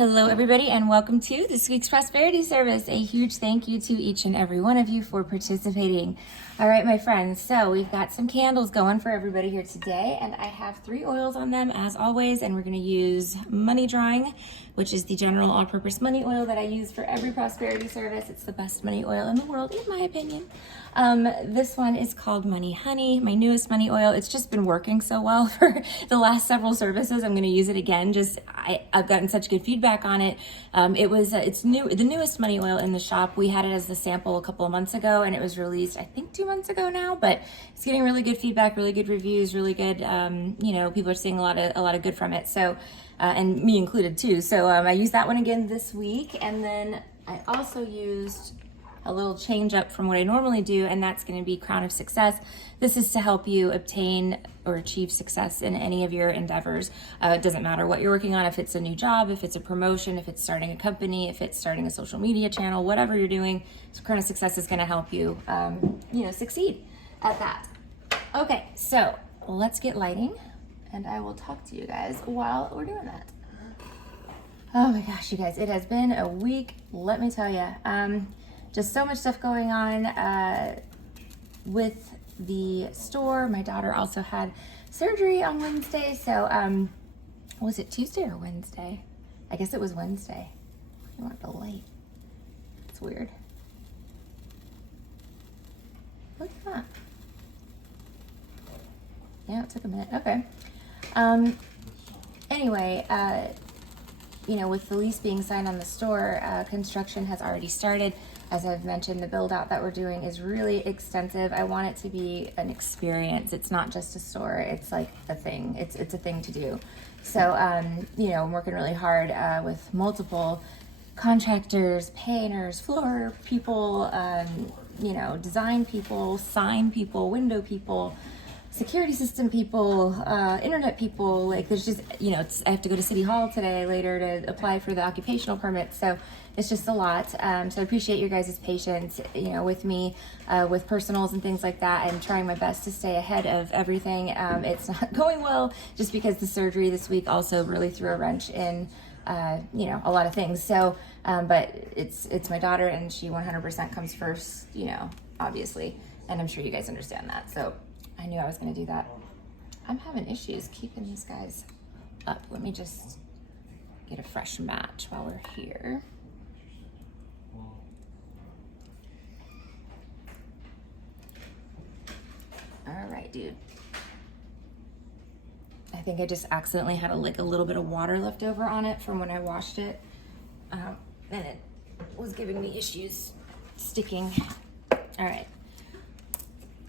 Hello everybody and welcome to this week's prosperity service. A huge thank you to each and every one of you for participating. All right, my friends, so we've got some candles going for everybody here today, and I have 3 oils on them as always, and we're going to use money drawing, which is the general all-purpose money oil that I use for every prosperity service. It's the best money oil in the world, in my opinion. This one is called Money Honey, my newest money oil. It's just been working so well for the last several services. I'm going to use it again. I've gotten such good feedback on it. It's the newest money oil in the shop. We had it as the sample a couple of months ago, and it was released, I think, 2 months ago now, but it's getting really good feedback, really good reviews, really good, people are seeing a lot of good from it. So, and me included too. So, I used that one again this week. And then I also used a little change up from what I normally do, and that's going to be Crown of Success. This is to help you obtain or achieve success in any of your endeavors. It doesn't matter what you're working on, if it's a new job, if it's a promotion, if it's starting a company, if it's starting a social media channel, whatever you're doing. So Crown of Success is going to help you, succeed at that. Okay, so let's get lighting, and I will talk to you guys while we're doing that. Oh my gosh, you guys, it has been a week, let me tell you. Just so much stuff going on with the store. My daughter also had surgery on Wednesday. So, was it Tuesday or Wednesday? I guess it was Wednesday. I want the light. It's weird. Look at that. Yeah, it took a minute. Okay. Anyway, with the lease being signed on the store, construction has already started. As I've mentioned, the build out that we're doing is really extensive. I want it to be an experience. It's not just a store. It's like a thing. It's a thing to do. So, I'm working really hard with multiple contractors, painters, floor people, design people, sign people, window people, security system people, internet people. Like there's just, I have to go to City Hall today later to apply for the occupational permit. So it's just a lot. So I appreciate your guys' patience, with me, with personals and things like that, and trying my best to stay ahead of everything. It's not going well just because the surgery this week also really threw a wrench in, a lot of things. So, but it's my daughter, and she 100% comes first, obviously. And I'm sure you guys understand that. So I knew I was going to do that. I'm having issues keeping these guys up. Let me just get a fresh match while we're here. All right, dude. I think I just accidentally had a little bit of water left over on it from when I washed it. And it was giving me issues sticking. All right,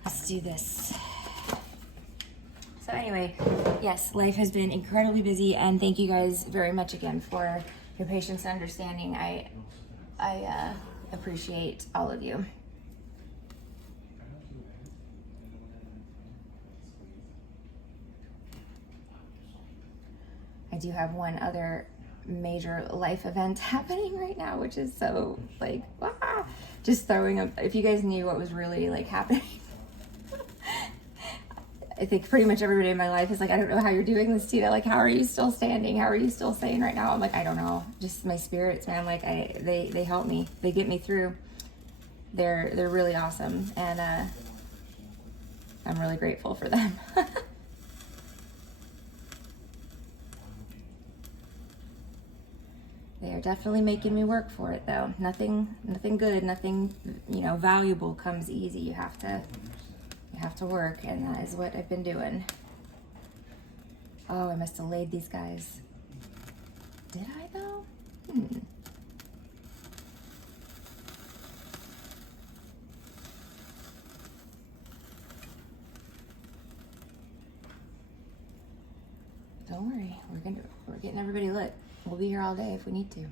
let's do this. So anyway, yes, life has been incredibly busy, and thank you guys very much again for your patience and understanding. I appreciate all of you. I do have one other major life event happening right now, which is so just throwing up. If you guys knew what was really happening. I think pretty much every day in my life is I don't know how you're doing this, Tina. How are you still standing? How are you still sane right now? I'm I don't know. Just my spirits, man. They help me. They get me through. They're really awesome, and I'm really grateful for them. They are definitely making me work for it, though. Nothing good, nothing valuable comes easy. You have to work, and that is what I've been doing. Oh, I must have laid these guys. Did I though? Don't worry, we're getting everybody lit. We'll be here all day if we need to.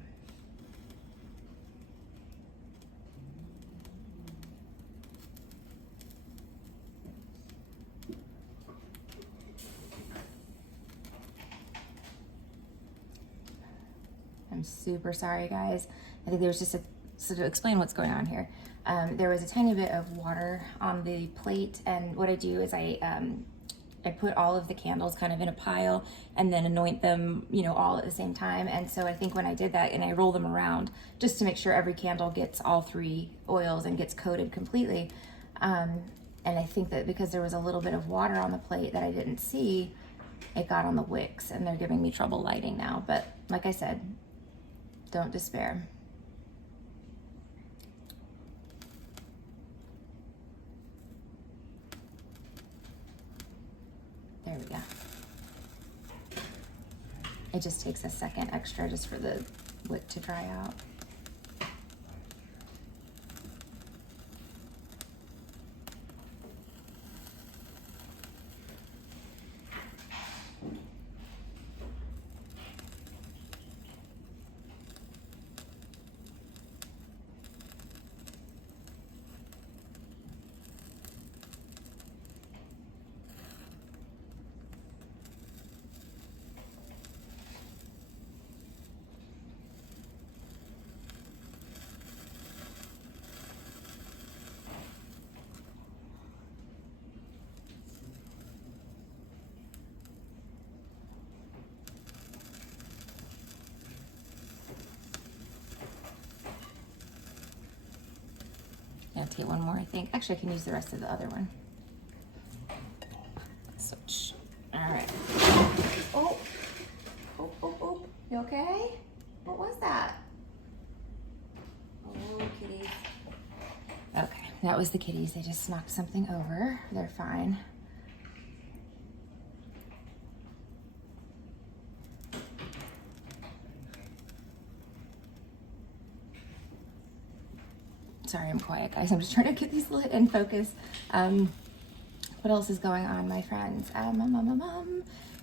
I'm super sorry, guys. I think there was just so to explain what's going on here. There was a tiny bit of water on the plate, and what I do is I I put all of the candles kind of in a pile and then anoint them, you know, all at the same time. And so I think when I did that and I roll them around just to make sure every candle gets all 3 oils and gets coated completely. And I think that because there was a little bit of water on the plate that I didn't see, it got on the wicks, and they're giving me trouble lighting now. But like I said, don't despair. There we go. It just takes a second extra just for the wick to dry out. I'll take one more, I think. Actually, I can use the rest of the other one. Switch. All right. Oh, oh, oh, oh. You okay? What was that? Oh, kitties. Okay, that was the kitties. They just knocked something over. They're fine. Sorry, I'm quiet, guys. I'm just trying to get these lit and focus. What else is going on, my friends?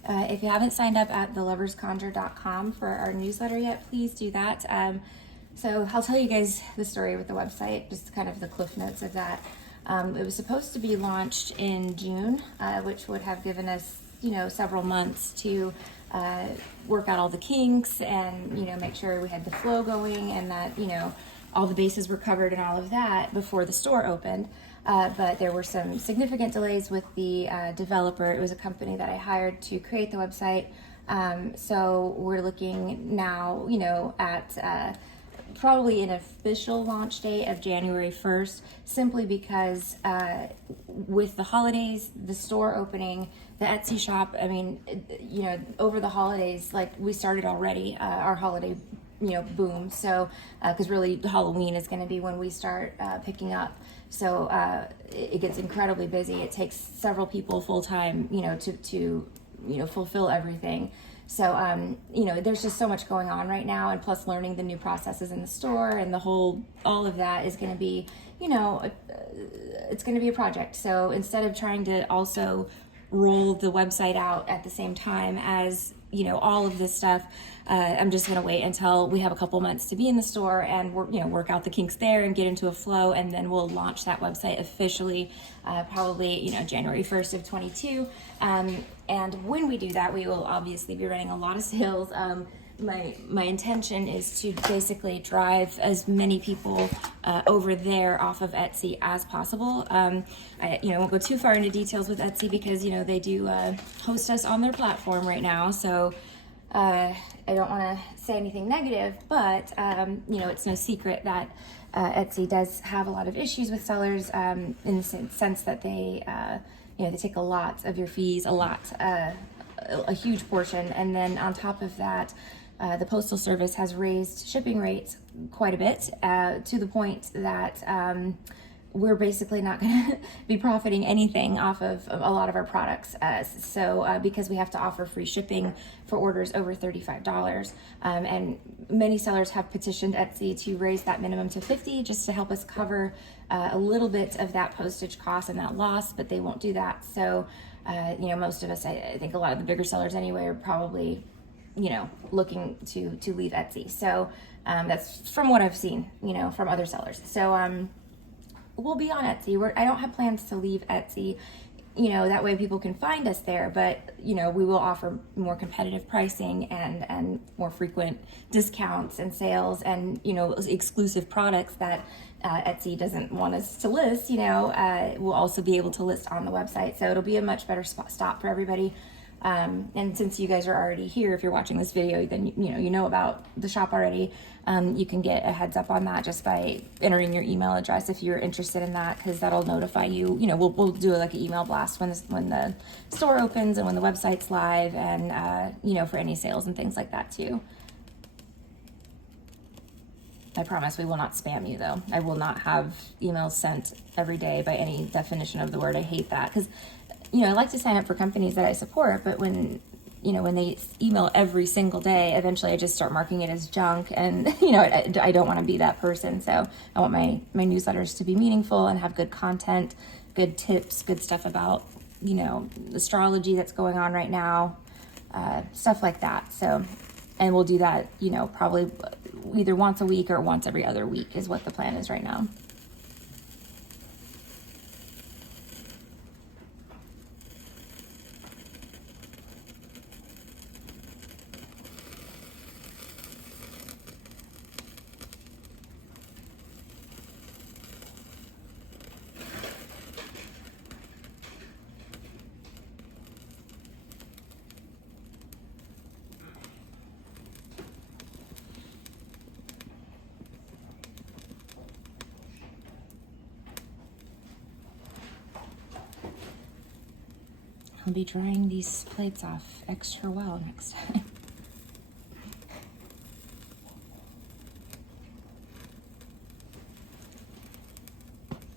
If you haven't signed up at theloversconjure.com for our newsletter yet, please do that. So I'll tell you guys the story with the website, just kind of the cliff notes of that. It was supposed to be launched in June, which would have given us, you know, several months to work out all the kinks and, you know, make sure we had the flow going and that, you know, all the bases were covered and all of that before the store opened. But there were some significant delays with the developer. It was a company that I hired to create the website. So we're looking now, you know, at probably an official launch date of January 1st, simply because with the holidays, the store opening, the Etsy shop, I mean, you know, over the holidays, like we started already our holiday, you know, boom. So, because really Halloween is going to be when we start picking up. So it gets incredibly busy. It takes several people full time, you know, to you know, fulfill everything. So, you know, there's just so much going on right now, and plus learning the new processes in the store and the whole, all of that is going to be, you know, it's going to be a project. So instead of trying to also roll the website out at the same time as, you know, all of this stuff, I'm just going to wait until we have a couple months to be in the store and work out the kinks there and get into a flow, and then we'll launch that website officially, probably, you know, January 1st of 22. And when we do that, we will obviously be running a lot of sales. My intention is to basically drive as many people over there off of Etsy as possible. I won't go too far into details with Etsy because, you know, they do host us on their platform right now. So I don't want to say anything negative, but, you know, it's no secret that Etsy does have a lot of issues with sellers in the sense that they, they take a lot of your fees, a huge portion. And then on top of that, the Postal Service has raised shipping rates quite a bit to the point that we're basically not going to be profiting anything off of a lot of our products. Because we have to offer free shipping for orders over $35. And many sellers have petitioned Etsy to raise that minimum to $50 just to help us cover a little bit of that postage cost and that loss, but they won't do that. So, most of us, I think a lot of the bigger sellers anyway, are probably, you know, looking to leave Etsy. So that's from what I've seen, you know, from other sellers. So we'll be on Etsy. I don't have plans to leave Etsy you know, that way people can find us there. But, you know, we will offer more competitive pricing and more frequent discounts and sales and, you know, exclusive products that Etsy doesn't want us to list, you know, we'll also be able to list on the website. So it'll be a much better stop for everybody. And since you guys are already here, if you're watching this video, then you know about the shop already. You can get a heads up on that just by entering your email address if you're interested in that, because that'll notify you. You know, we'll do like an email blast when the store opens and when the website's live, and you know, for any sales and things like that too. I promise we will not spam you though. I will not have emails sent every day by any definition of the word. I hate that, because you know, I like to sign up for companies that I support, but when, you know, when they email every single day, eventually I just start marking it as junk, and, you know, I don't want to be that person. So I want my newsletters to be meaningful and have good content, good tips, good stuff about, you know, astrology that's going on right now, stuff like that. So, and we'll do that, you know, probably either once a week or once every other week is what the plan is right now. I'll be drying these plates off extra well next time.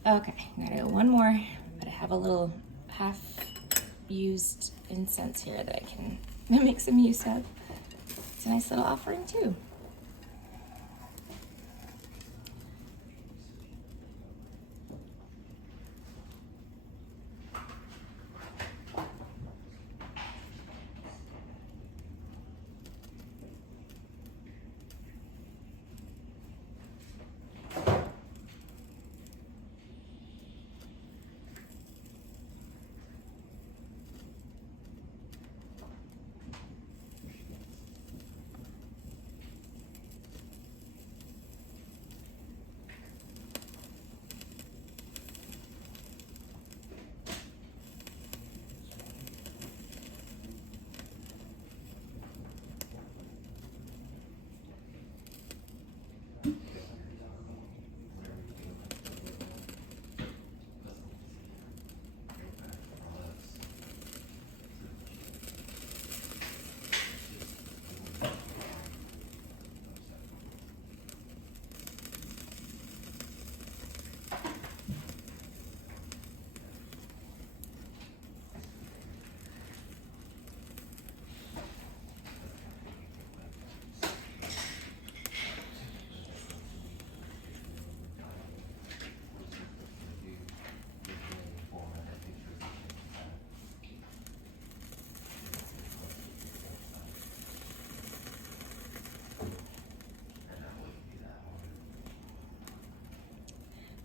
Okay, I'm gonna go one more, but I have a little half-used incense here that I can make some use of. It's a nice little offering too.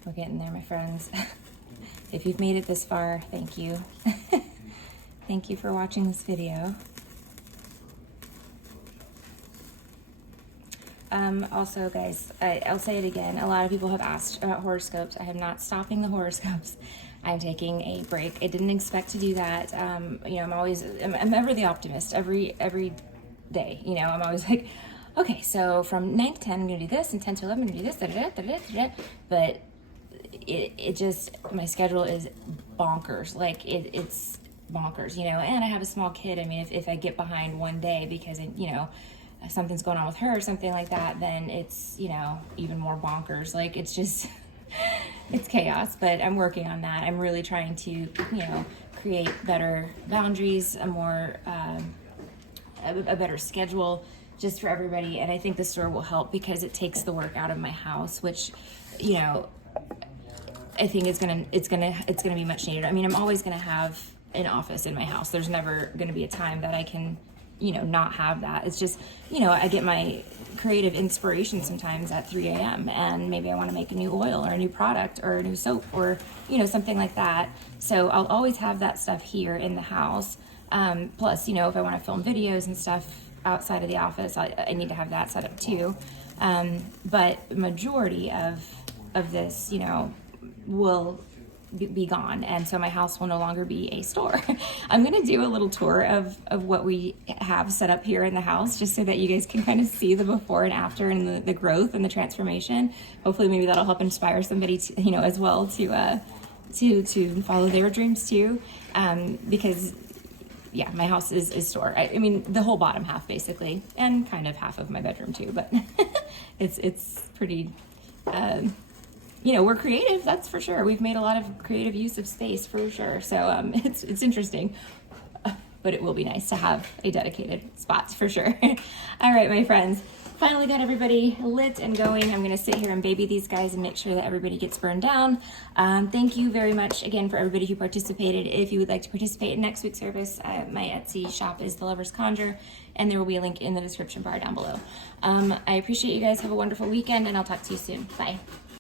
We're getting there, my friends. If you've made it this far, thank you. Thank you for watching this video. Also, guys, I'll say it again. A lot of people have asked about horoscopes. I am not stopping the horoscopes. I'm taking a break. I didn't expect to do that. You know, I'm ever the optimist every day. You know, I'm always like, okay, so from 9 to 10, I'm going to do this, and 10 to 11, I'm going to do this, but it just, my schedule is bonkers. Like, it's bonkers, you know, and I have a small kid. I mean, if I get behind one day because, you know, something's going on with her or something like that, then it's, you know, even more bonkers. Like, it's just, it's chaos, but I'm working on that. I'm really trying to, you know, create better boundaries, a better schedule just for everybody. And I think the store will help because it takes the work out of my house, which, you know, I think it's gonna be much needed. I mean, I'm always gonna have an office in my house. There's never gonna be a time that I can, you know, not have that. It's just, you know, I get my creative inspiration sometimes at 3 a.m. and maybe I want to make a new oil or a new product or a new soap or, you know, something like that. So I'll always have that stuff here in the house. Plus, you know, if I want to film videos and stuff outside of the office, I need to have that set up too. But majority of this, you know, will be gone, and so my house will no longer be a store. I'm going to do a little tour of what we have set up here in the house, just so that you guys can kind of see the before and after and the growth and the transformation. Hopefully maybe that'll help inspire somebody to, you know, as well to follow their dreams too, because yeah, my house is store. I mean the whole bottom half basically, and kind of half of my bedroom too, but it's pretty you know, we're creative, that's for sure. We've made a lot of creative use of space for sure. So it's interesting, but it will be nice to have a dedicated spot for sure. All right, my friends, finally got everybody lit and going. I'm gonna sit here and baby these guys and make sure that everybody gets burned down. Thank you very much again for everybody who participated. If you would like to participate in next week's service, my Etsy shop is The Lover's Conjure, and there will be a link in the description bar down below. I appreciate you guys. Have a wonderful weekend, and I'll talk to you soon. Bye.